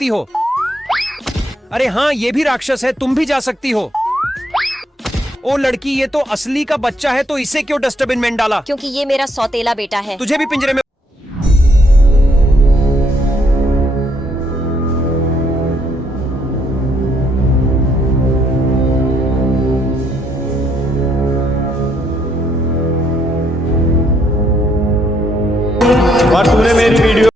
सकती हो। अरे हाँ, ये भी राक्षस है, तुम भी जा सकती हो। ओ लड़की, ये तो असली का बच्चा है, तो इसे क्यों डस्टबिन में डाला? क्योंकि ये मेरा सौतेला बेटा है। तुझे भी पिंजरे में। और तूने मेरी वीडियो